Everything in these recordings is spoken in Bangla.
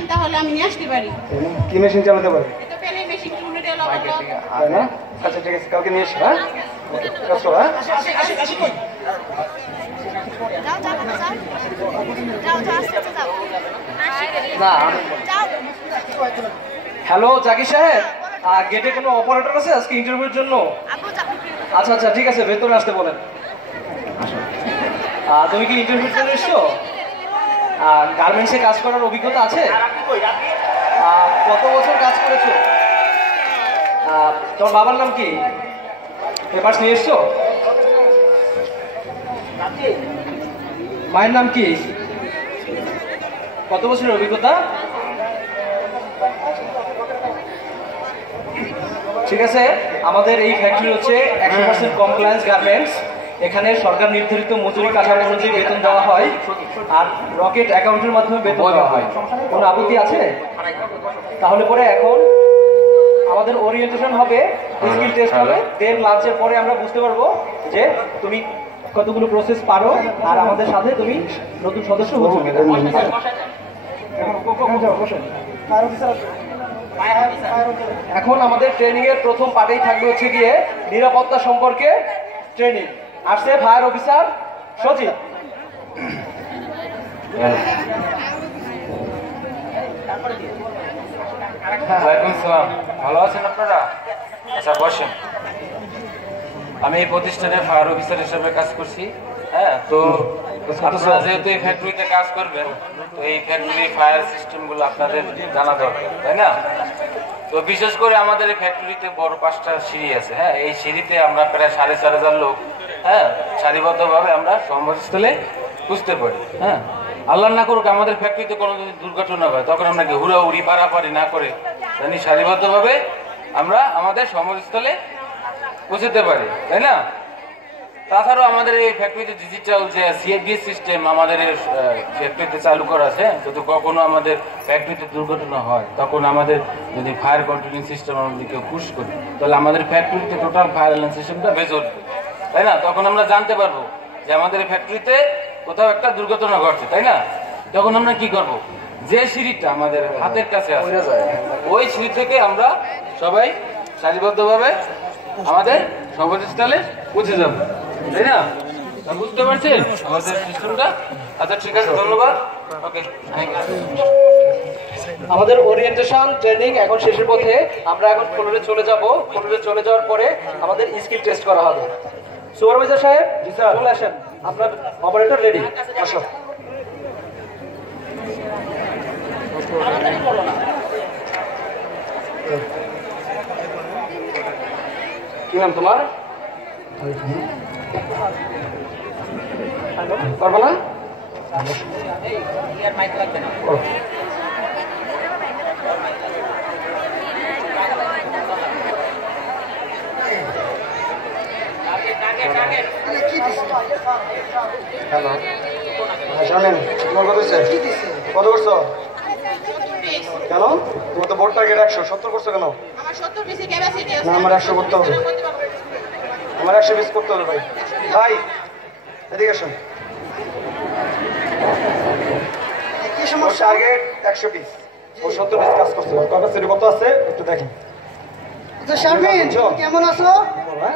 বলেন তাহলে আমি নিয়ে আসতে পারি। কি মেশিন চালাতে পারে? এটা পেলে মেশিন কিনে দেওয়া লাগবে। তাই না? আচ্ছা ঠিক আছে, কালকে নিয়ে এসো। হ্যাঁ কাজ করো। হ্যাঁ না। হ্যালো জাকির সাহেব, গেটে কোনো অপারেটর আছে আজকে ইন্টারভিউর জন্য? আচ্ছা আচ্ছা ঠিক আছে, ভেতরে আসতে বলেন। তুমি কি ইন্টারভিউর জন্য এসছো? গার্মেন্টসে কাজ করার অভিজ্ঞতা আছে? কত বছর কাজ করেছো? তোমার বাবার নাম কি? পেপারস নিয়ে এসছো? মায়ের নাম কি? কত বছরের অভিজ্ঞতা? ঠিক আছে, আমাদের এই ফ্যাক্টরি হচ্ছে 100% কমপ্লায়েন্স গার্মেন্টস। এখানে সরকার নির্ধারিত মজুরি কাঠামো অনুযায়ী বেতন দেওয়া হয়, আর রকেট অ্যাকাউন্টের মাধ্যমে বেতন দেওয়া হয়। কোনো আপত্তি আছে? তাহলে পরে এখন আমাদের ওরিয়েন্টেশন হবে, স্কিল টেস্ট হবে, দেন লাঞ্চের পরে আমরা বুঝতে পারবো যে তুমি কতগুলো প্রসেস পারো আর আমাদের সাথে তুমি নতুন সদস্য হচ্ছ কিনা। এখন আমাদের ট্রেনিং এর প্রথম পার্টেই থাকবে হচ্ছে গিয়ে নিরাপত্তা সম্পর্কে ট্রেনিং। আসছে ফায়ার অফিসার সচিব। ওয়ালাইকুম সালাম, ভালো আছেন আপনারা? আচ্ছা বসেন। আমি এই প্রতিষ্ঠানে ফায়ার অফিসার হিসেবে কাজ করছি। হ্যাঁ, তো আপনারা যেহেতু এই ফ্যাক্টরিতে কাজ করবেন, তো এই ফ্যাক্টরি ফায়ার সিস্টেমগুলো আপনাদের জানা দরকার, তাই না? তো বিশেষ করে আমাদের এই ফ্যাক্টরিতে বড় 5টা সিঁড়ি আছে। হ্যাঁ, এই সিঁড়িতে আমরা প্রায় 4,500 লোক, হ্যাঁ, সারিবদ্ধভাবে আমরা সমাবেশস্থলে বুঝতে পারি। হ্যাঁ, আল্লাহ না করুক আমাদের ফ্যাক্টরিতে কোনো যদি দুর্ঘটনা হয়, তখন আমরা কি হুড়াহুড়ি পারাপারি না করে জানি সারিবদ্ধভাবে আমরা আমাদের সমাবেশস্থলে পৌঁছতে পারি, তাই না? তাছাড়াও আমাদের এই ফ্যাক্টরিতে ডিজিটাল যে সিএফডিএস সিস্টেম আমাদের ফ্যাক্টরিতে চালু করা আছে। যদি কখনো আমাদের ফ্যাক্টরিতে দুর্ঘটনা হয়, তখন আমাদের যদি ফায়ার কন্ট্রোলিং সিস্টেম আমাদের কেউ পুশ করি, তাহলে আমাদের ফ্যাক্টরিতে টোটাল ফায়ার অ্যালার্ম সিস্টেমটা বেজে উঠবে, তাই না? তখন আমরা জানতে পারবো যে আমাদের ফ্যাক্টরিতে কোথাও একটা দুর্ঘটনা ঘটছে, তাই না? তখন আমরা কি করব, যে সিঁড়িটা আমাদের হাতের কাছে আছে ওই সিঁড়ি থেকে আমরা সবাই সারিবদ্ধভাবে আমাদের সমাবেশস্থলে পৌঁছে যাব, তাই না? বুঝতে পারছেন আমাদের সিস্টেমটা? আচ্ছা ঠিক আছে, ধন্যবাদ। ওকে, আমাদের ওরিয়েন্টেশন ট্রেনিং এখন শেষের পথে। আমরা এখন ফ্লোরে চলে যাব। ফ্লোরে চলে যাওয়ার পরে আমাদের স্কিল টেস্ট করা হবে। সুপারভাইজার সাহেব, জি স্যার, চলে আসেন। আপনার অপারেটর রেডি, আসো। কি নাম তোমার? পারবা না? হ্যালো, শোনেন, তোমার কত হচ্ছে? কত করছো? কেন? তোমার তো বোর্ড টার্গেট 100, 70 করছো কেন? আমার 70 পিসি ক্যাপাসিটি আছে। না, আমার 100 করতে হবে। আমার 100 পিস করতে হবে ভাই। ভাই এদিকে আসুন। কি সমস্যা? টার্গেট 100 পিস, ও 70 পিস কাজ করছে। ওর ক্যাপাসিটি কত আছে একটু দেখেন। তো শারমিন, কেমন আছো?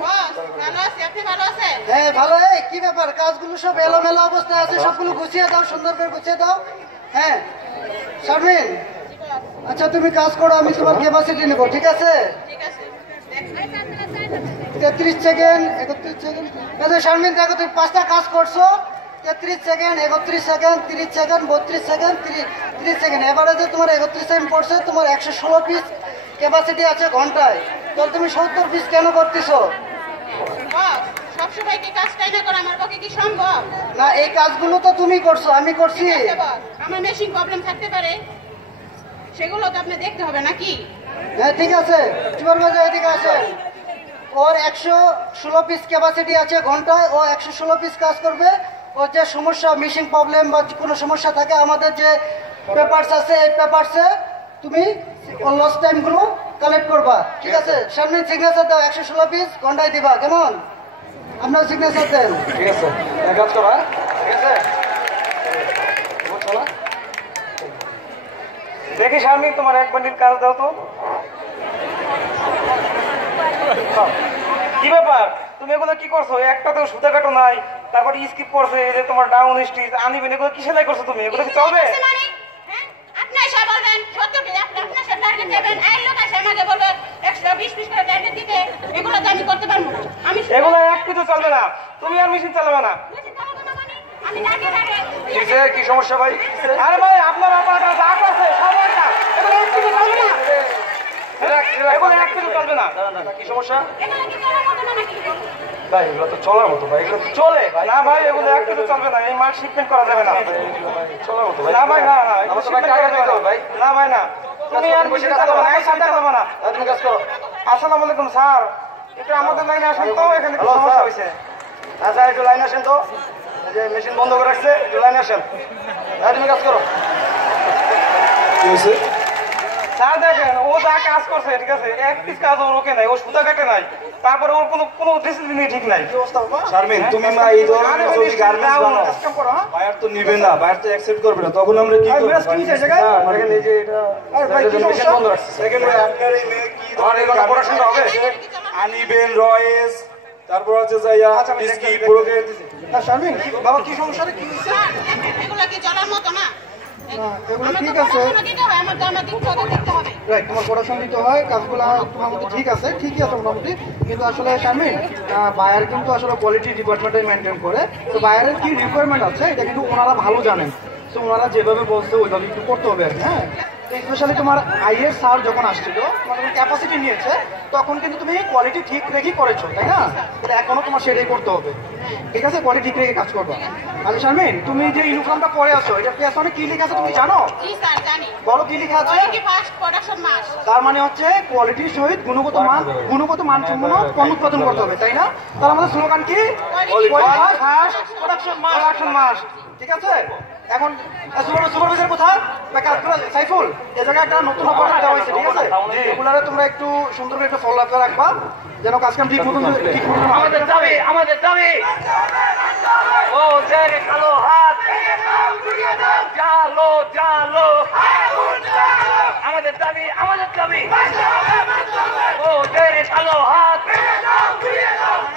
বস, ভালো আছি, আপনি ভালো আছেন? হ্যাঁ ভালো। এই কি ব্যাপার, কাজগুলো সব এলোমেলো অবস্থায় আছে, সবগুলো গুছিয়ে দাও, সুন্দর করে গুছিয়ে দাও। হ্যাঁ শারমিন, আচ্ছা তুমি কাজ করো, আমি তোমার ক্যাপাসিটি নেব, ঠিক আছে? ঠিক আছে। 33 সেকেন্ড, 31 সেকেন্ড। আচ্ছা শারমিন, দেখো তুমি 5টা কাজ করছো। 33 second, 31 second, 30 second, 32 second, 30 second. এবারে যে তোমার 31 সেকেন্ড পড়ছে, তোমার 116 পিস ক্যাপাসিটি আছে ঘন্টায়। তাহলে তুমি 70 পিস কেন করতেছো? বস, সবসময় কি কাজ তাই না করে আমার পক্ষে কি সম্ভব? না, এই কাজগুলো তো তুমি করছো, আমি করছি। ঠিক আছে বস, আমার মেশিন প্রবলেম থাকতে পারে, সেগুলো তো আপনি দেখতে হবে নাকি? হ্যাঁ ঠিক আছে, সুপারভাইজার এদিকে আছে। ওর 116 পিস ক্যাপাসিটি আছে ঘন্টায়, ও 116 পিস কাজ করবে। ওর যে সমস্যা, মেশিন প্রবলেম বা কোনো সমস্যা থাকে, আমাদের যে পেপারস আছে, এই পেপারসে তুমি ওর লস টাইমগুলো কালেক্ট করবা, ঠিক আছে? সামনে সিগনেচার দাও, 116 পিস ঘন্টায় দিবা, কেমন? আপনার সিগনেচার দেন। ঠিক আছে, এক কাজ করো। ঠিক আছে, চলা। দেখি শারমিন তোমার এক বান্ডিল কাজ দাও তো। কি ব্যাপার তুমি এগুলো কি করছো? একটাতেও সুতা কাটো নাই, তারপর স্কিপ করছে, এই যে তোমার ডাউন স্টিচ আনইভেন, এগুলো কি সেলাই করছো তুমি? এগুলো কি চলবে? আপনি এসে বলবেন 70 আপনার সাথে টার্গেট দেবেন, আর লোক এসে আমাকে বলবে 120 পিস করে টার্গেট দিতে, এগুলো তো আমি করতে পারবো না। আমি এগুলো এক কিছু চলবে না, তুমি আর মেশিন চালাবে না। আমি টার্গেট আগে কিসে কি সমস্যা ভাই? আরে ভাই আপনার আপনার রাগ আছে সময়টা, এগুলো এক কিছু চলবে না, এগুলো এক কিছু চলবে না। কি সমস্যা এগুলো কি করার মতো না নাকি? ভাই? এগুলো তো চলার মতো ভাই, এগুলো তো চলে না ভাই, এগুলো এক কিছু চলবে না, এই মাল শিপমেন্ট করা যাবে না। চলার মতো ভাই না ভাই, না না এগুলো শিপমেন্ট করা যাবে না ভাই, না ভাই না। তুমি আর বেশি কাজ করবে না, এই সাথে করবে না, তুমি কাজ করো। আসসালামু আলাইকুম স্যার, একটু আমাদের লাইনে আসুন তো, এখানে কি সমস্যা হয়েছে? আচ্ছা একটু লাইনে আসেন তো, এই যে মেশিন বন্ধ করে রাখছে, একটু লাইনে আসেন। হ্যাঁ তুমি কাজ করো। কি হয়েছে স্যার? দেখেন ও যা কাজ করছে ঠিক আছে, এক পিস কাজ ওর ওকে নাই, ও সুতা কাটে নাই, তারপরে ওর কোনো ডিসিপ্লিনই ঠিক নাই। কি অবস্থা বাবা? শারমিন তুমি মা এই ধরনের যদি গার্মেন্টস বানাও কাজ কাম করো। হ্যাঁ বায়ার তো নিবে না, বায়ার তো অ্যাকসেপ্ট করবে না, তখন আমরা কি করব? কি হয়েছে জায়গা? দেখেন এই যে এটা আরে ভাই কি মেশিন বন্ধ রাখছে। সেকেন্ড ভাই আপনার এই মেয়ে কি আর এই ধরনের পড়াশোনা হবে? আনিবেন রয়েস, তারপর হচ্ছে যাইয়া বিস্কি পুরোকে না শারমিন বাবা কি সমস্যা রে, কি হয়েছে? এগুলো কি চলার মতো না? এগুলো আমার তো ঠিক আছে, পড়াশোনা দিতে হয়, আমার জামা দেখতে হবে। রাইট, তোমার পড়াশোনা দিতে হয়, কাজগুলো তোমার মধ্যে ঠিক আছে, ঠিকই আছে মোটামুটি, কিন্তু আসলে শারমিন বায়ার কিন্তু আসলে কোয়ালিটি ডিপার্টমেন্টে মেনটেন করে, তো বায়ারের কি রিকোয়ারমেন্ট আছে এটা কিন্তু ওনারা ভালো জানেন, তো ওনারা যেভাবে বলছে ওইভাবে একটু করতে হবে আর কি। হ্যাঁ, স্পেশালি তোমার আইএর স্যার যখন আসছিল, তোমার যখন ক্যাপাসিটি নিয়েছে, তখন কিন্তু তুমি কোয়ালিটি ঠিক রেখেই করেছো, তাই না? তাহলে এখনো তোমার সেটাই করতে হবে, ঠিক আছে? কোয়ালিটি ঠিক রেখে কাজ করবা। আচ্ছা শারমিন, তুমি যে ইউনিফর্মটা পরে আছো, এটা পেছনে কি লেখা আছে তুমি জানো? জি স্যার জানি। বলো কি লেখা আছে? কোয়ালিটি ফার্স্ট প্রোডাকশন মাস। তার মানে হচ্ছে কোয়ালিটির সহিত গুণগত মানসম্পন্ন পণ্য উৎপাদন করতে হবে, তাই না? তার আমাদের স্লোগান কি? প্রোডাকশন মাস, ঠিক আছে? এখন সুপারভাইজার কোথায়? সাইফুল, এ জায়গায় একটা নতুন অপারেটর দেওয়া হয়েছে, ঠিক আছে? এগুলারে তোমরা একটু সুন্দর করে একটু ফলো আপ রাখবা, যেন কাজ কাম ঠিক মতন আমাদের দাবি, আমাদের দাবি, ও জেরে কালো হাত জালো জালো, আমাদের দাবি, আমাদের দাবি, ও জেরে কালো হাত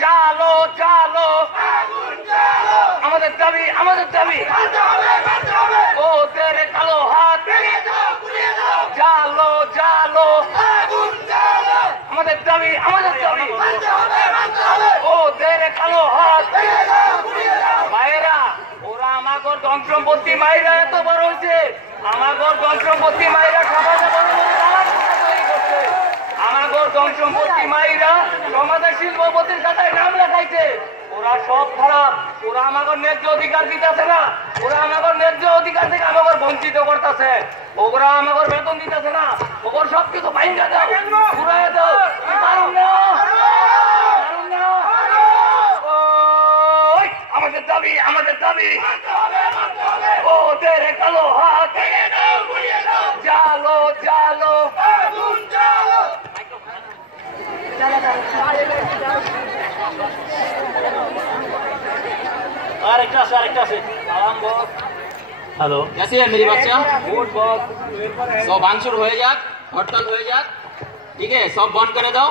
জালো জালো, আমাদের দাবি, আমাদের দাবি, ও জেরে কালো হাত জালো জালো, আমাদের দাবি, আমাদের দাবি, ও জেরে কালো হাত। মায়েরা ওরা আমাগর ধন সম্পত্তি মায়েরা এত বড় হয়েছে, আমাগর ধন সম্পত্তি মায়েরা সমাজে বড় বড় দালাল তৈরি করছে, আমাগর ধন সম্পত্তি মায়েরা সমাজের শিল্পপতির খাতায় নাম লেখাইছে। ওরা সব খারাপ, ওরা আমাগর ন্যায্য অধিকার দিতেছে না, ওরা আমাগর ন্যায্য অধিকার থেকে আমাগর বঞ্চিত করতেছে, ওরা আমাগর বেতন দিতেছে না, ওগর সবকিছু ভাঙা দাও, ঘুরাই দাও, পারুন না, পারুন না। ওই আমাদের দাবি, আমাদের দাবি, ও তেরে কালো হাত জালো জালো, আরেকটা আছে, আরেকটা আছে। সালাম বস। হ্যালো, कैसी है मेरी बच्चा? গুড বস। सब भांगचूर हो जाक, हड़ताल हो जाक, ठीक है? सब बंद करे दो।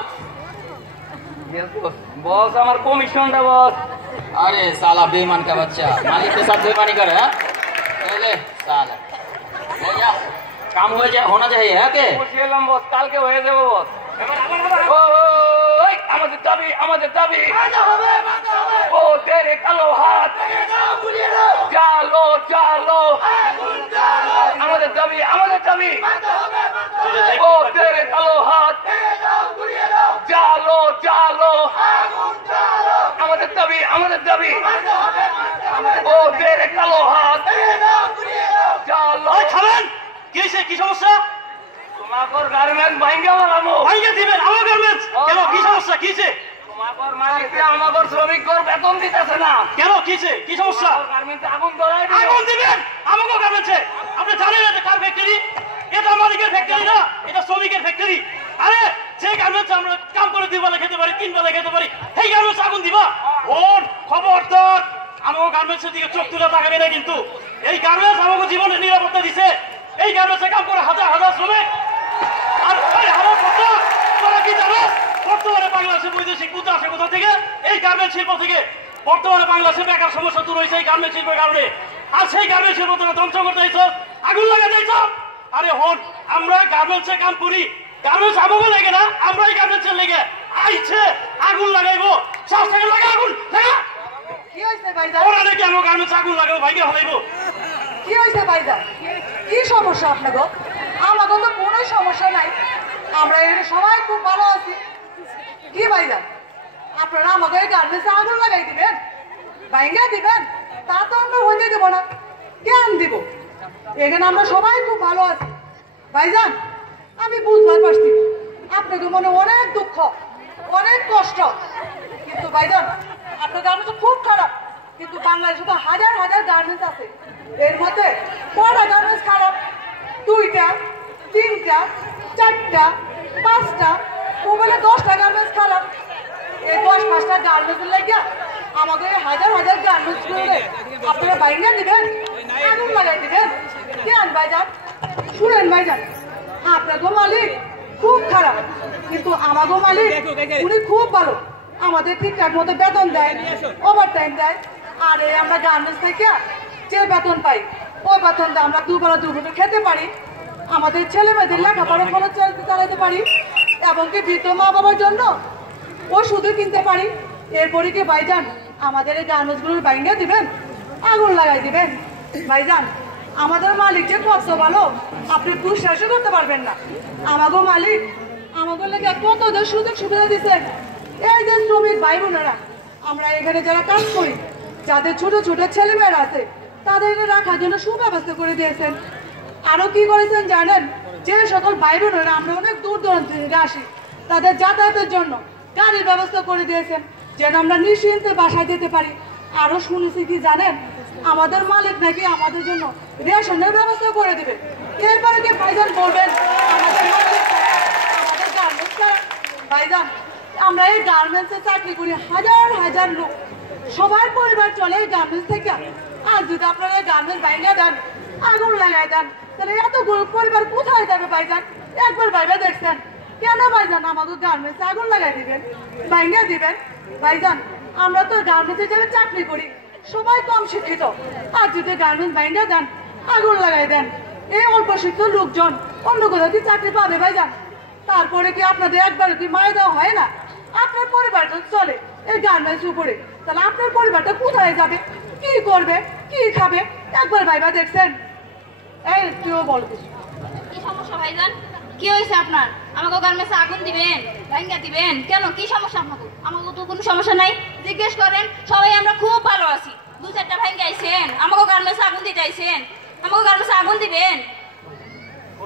বস আমার কমিশনটা বস। अरे साला बेईमान का बच्चा, मालिक के साथ बेईमानी करे है? ले साला, ले जा, काम हो जाए, होना चाहिए है के? বসিয়েলাম বস, কালকে হয়ে যাবে বস। ওই আমাদের দাবি, আমাদের দাবি, ও তেরে কালো হাত জালো জালো, আমাদের দাবি, আমাদের দাবি, ও তেরে কালো হাত জালো জালো, আমাদের দাবি, আমাদের দাবি, ও তেরে কালো হাত জালো। খাবেন কি হয়েছে, কি সমস্যা? তোমাকর গার্মেন্টস ভাঙ্গা বানাবো। ভাইয়া দিবেন আমার গার্মেন্টস? কেন, কি সমস্যা, কি হয়েছে? তোমাকর মালিককে আমাকর শ্রমিকদের বেতন দিতেছে না। কেন, কি হয়েছে, কি সমস্যা? গার্মেন্টসে আগুন ধরাই দিও। আগুন দিবেন আমাকে গার্মেন্টসে? আপনি জানেন এটা কার ফ্যাক্টরি? এটা মালিকের ফ্যাক্টরি না, এটা শ্রমিকের ফ্যাক্টরি। আরে যে গার্মেন্টস আমরা কাম করে 2 বেলা খেতে পারি, 3 বেলা খেতে পারি, এই গার্মেন্টস আগুন দিবা? ওর খবরদার আমাকে গার্মেন্টসের দিকে চোখ তুলে তাকাবে না, কিন্তু এই গার্মেন্টস আমাকে জীবনের নিরাপত্তা দিছে। এই গার্মেন্টসে কাম করে হাজার গার্মেন্টস শিল্প থেকে বর্তমানে বাংলাদেশে বেকার সমস্যা দূর হয়েছে এই গার্মেন্টস শিল্পের কারণে। আর সেই গার্মেন্টস শিল্প তোরা ধ্বংস করতে চাইছ, আগুন লাগা চাইছ। আরে হন, আমরা গার্মেন্টসে কাম করি, গার্মেন্টস আমাকে লাগে না, আমরাই গার্মেন্টসের লেগে আইছে আগুন লাগাইবো। 7 টাকা লাগা আগুন লাগা। কি হইছে ভাইজান? ওরা নাকি আমরা গার্মেন্টস আগুন লাগাবো, ভাইকে হলাইবো। কি হইছে ভাইজান? কি সমস্যা আপনাকে? আমাকে তো কোনো সমস্যা নাই, আমরা এখানে সবাই খুব ভালো আছি। কি ভাইজান, আপনারা আমাকে এই গার্মেন্টসে আগুন লাগাই দিবেন, ভাইঙ্গা দিবেন? তা তো আমরা হইতে দেবো না। কেন দিব? এখানে আমরা সবাই খুব ভালো আছি। ভাইজান, আমি বুঝতে পারছি আপনাদের মনে অনেক দুঃখ, অনেক কষ্ট, কিন্তু ভাইজান আপনার গার্মেন্টস খুব খারাপ। কিন্তু বাংলাদেশে তো হাজার হাজার গার্মেন্টস আছে, এর মধ্যে কটা গার্মেন্টস খারাপ? 2টা, 3টা, 4টা, 5টা, মোবাইলে 10টা গার্মেন্টস খারাপ। এই 10-5টা গার্মেন্টস লাগিয়া আমাদের হাজার হাজার গার্মেন্টস গুলো আপনারা বাইরে দিবেন, আগুন লাগাই দিবেন? কেন ভাইজান? শুনেন ভাইজান, আপনাদের মালিক খুব খারাপ, কিন্তু আমাদের মালিক উনি খুব ভালো। আমাদের ঠিকঠাক মতো বেতন দেয়, ওভার টাইম দেয়। আর আমরা গার্মেন্টস থেকে যে বেতন পাই, ওই বেতন দিয়ে আমরা দুবেলা দুপুরে খেতে পারি, আমাদের ছেলে মেয়েদের লেখাপড়া খরচ চালাতে পারি, এবং কি বৃদ্ধ মা বাবার জন্য ওষুধও কিনতে পারি। এরপরে কি ভাইজান আমাদের এই গার্মেন্টসগুলোর বাইরে দিবেন, আগুন লাগাই দিবেন? ভাইজান আমাদের মালিক যে কত ভালো আপনি বিশ্বাসও করতে পারবেন না। আমাগো মালিক আমাদের লেগে কত সুযোগ সুবিধা দিচ্ছেন। এই যে শ্রমিক ভাই বোনেরা, আমরা এখানে যারা কাজ করি, যাদের ছোট ছোট ছেলেমেয়েরা আছে, তাদের রাখার জন্য সুব্যবস্থা করে দিয়েছেন। আরো কি করেছেন জানেন? যে সকল ভাই বোনেরা আমরা অনেক দূর দূরান্ত থেকে আসি, তাদের যাতায়াতের জন্য গাড়ির ব্যবস্থা করে দিয়েছেন, যেন আমরা নিশ্চিন্তে বাসায় যেতে পারি। আরো শুনেছি কি জানেন? আমাদের মালিক নাকি আমাদের জন্য রেশনের ব্যবস্থা করে দিবে। এরপরে কি ভাইজান বলবেন আমাদের মালিক আমাদের গার্মেন্টস? ভাইজান আমরা এই গার্মেন্টসে চাকরি করি, হাজার হাজার লোক, সবার পরিবার চলে এই গার্মেন্টস থেকে। আর যদি আপনারা এই গার্মেন্টস বাইরে দেন, আগুন লাগাই দেন, তাহলে এত পরিবার কোথায় যাবে ভাইজান? একবার ভাইবা দেখছেন কেন ভাইজান আমাদের গার্মেন্টসে আগুন লাগাই দিবেন, বাইরে দিবেন? ভাইজান আমরা তো গার্মেন্টসে যারা চাকরি করি সবাই কম শিক্ষিত, আর যদি গার্মেন্টস বাইরে দেন, আগুন লাগাই দেন, এই অল্প শিক্ষিত লোকজন অন্য কোথাও কি চাকরি পাবে ভাইজান? তারপরে কি আপনাদের একবার কি মায় দেওয়া হয় না? আপনার পরিবারটা চলে এই গার্মেন্টস উপরে, তাহলে আপনার পরিবারটা কোথায় যাবে, কি করবে, কি খাবে? একবার ভাইবা দেখছেন? এই তুইও বল কিছু। কি সমস্যা ভাইজান? কি হয়েছে আপনার? আমাকে গার্মেন্টসে আগুন দিবেন, ভাঙ্গা দিবেন? কেন, কি সমস্যা আপনাকে? আমাকে তো কোনো সমস্যা নাই, জিজ্ঞেস করেন। সবাই আমরা খুব ভালো আছি। 2-4টা ভাঙ্গা আইছেন, আমাকে গার্মেন্টসে আগুন দিতে আইছেন, আমাকে গার্মেন্টসে আগুন দিবেন?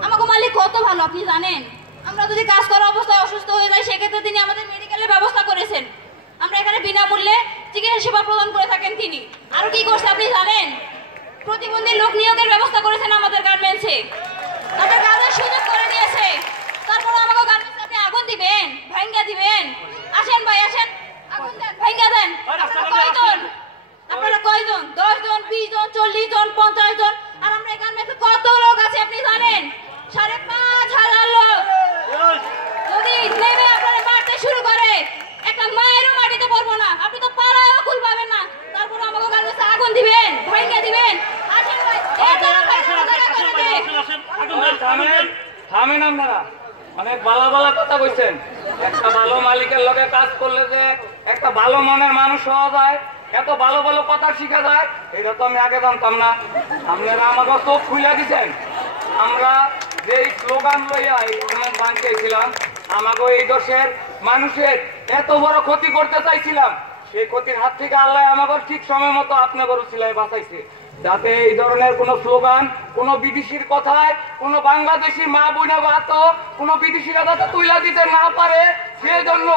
আমাকে মালিক কত ভালো আপনি জানেন? আমরা যদি কাজ করার অবস্থায় অসুস্থ হয়ে যাই, সেক্ষেত্রে তিনি আমাদের মেডিকেলের ব্যবস্থা করেছেন। আমরা এখানে বিনামূল্যে চিকিৎসা সেবা প্রদান করে থাকেন তিনি। আর কি করছে আপনি জানেন? প্রতিবন্ধী লোক নিয়োগের ব্যবস্থা করেছেন আমাদের গার্মেন্টসে, তাদের কাজের সুযোগ করে দিয়েছে। তারপর আমাকে গার্মেন্টসে আপনি আগুন দিবেন, ভাঙ্গা দিবেন? আসেন ভাই আসেন, আগুন দেন, ভাঙ্গা দেন। কয়জন আপনারা? কয়জন? 10 জন, 20 জন, 40 জন, 50 জন? আর আমরা এই গার্মেন্টসে কত লোক আছে আপনি জানেন? 5,500 লোক। যদি নেমে আপনারা মারতে শুরু করে, একটা মায়েরও মাটিতে পড়বো না, আপনি তো পাড়ায়ও কুল পাবেন না। তারপর আমাকে গার্মেন্টসে আগুন দিবেন, ভাঙ্গা দিবেন? আসেন ভাই, থামেন আপনারা, অনেক ভালো ভালো কথা বলছেন। একটা ভালো মালিকের লগে কাজ করলে যে একটা ভালো মনের মানুষ হওয়া যায়, এত ভালো ভালো কথা শিখা যায়, এটা তো আমি আগে জানতাম না। আপনারা আমাকে চোখ খুলে দিচ্ছেন। আমরা যে স্লোগান লইয়া বাঁচিয়েছিলাম, আমাকে এই দেশের মানুষের এত বড় ক্ষতি করতে চাইছিলাম, সেই ক্ষতির হাত থেকে আল্লাহ আমাকে ঠিক সময় মতো আপনাদের সিলাই বাঁচাইছে, যাতে এই ধরনের কোন স্লোগান, কোন বিদেশির কথায়, কোন বাংলাদেশি মা বোনা বাত, কোন বিদেশিরা যাতে তুইলা দিতে না পারে, সেই জন্য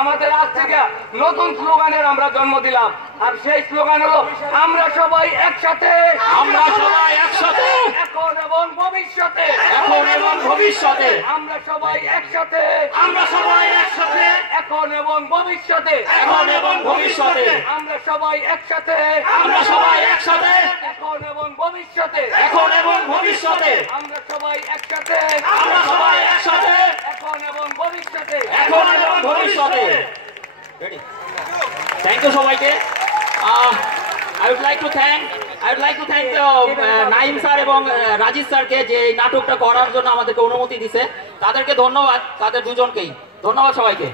আমাদের আজ থেকে নতুন স্লোগানের আমরা জন্ম দিলাম। আর সেই স্লোগান হলো আমরা সবাই একসাথে, আমরা সবাই একসাথে, এখন এবং ভবিষ্যতে, এখন এবং ভবিষ্যতে, আমরা সবাই একসাথে, আমরা সবাই একসাথে, এখন এবং ভবিষ্যতে, এখন এবং ভবিষ্যতে, আমরা সবাই একসাথে, আমরা সবাই একসাথে, এখন এবং ভবিষ্যতে, এখন এবং ভবিষ্যতে, আমরা সবাই একসাথে, আমরা সবাই একসাথে, এখন এবং ভবিষ্যতে, এখন এবং ভবিষ্যতে। থ্যাংক ইউ সবাইকে। I would like to thank Naim sir এবং রাজীব স্যারকে যে এই নাটকটা করার জন্য আমাদেরকে অনুমতি দিছে, তাদেরকে ধন্যবাদ, তাদের দুজনকেই ধন্যবাদ সবাইকে।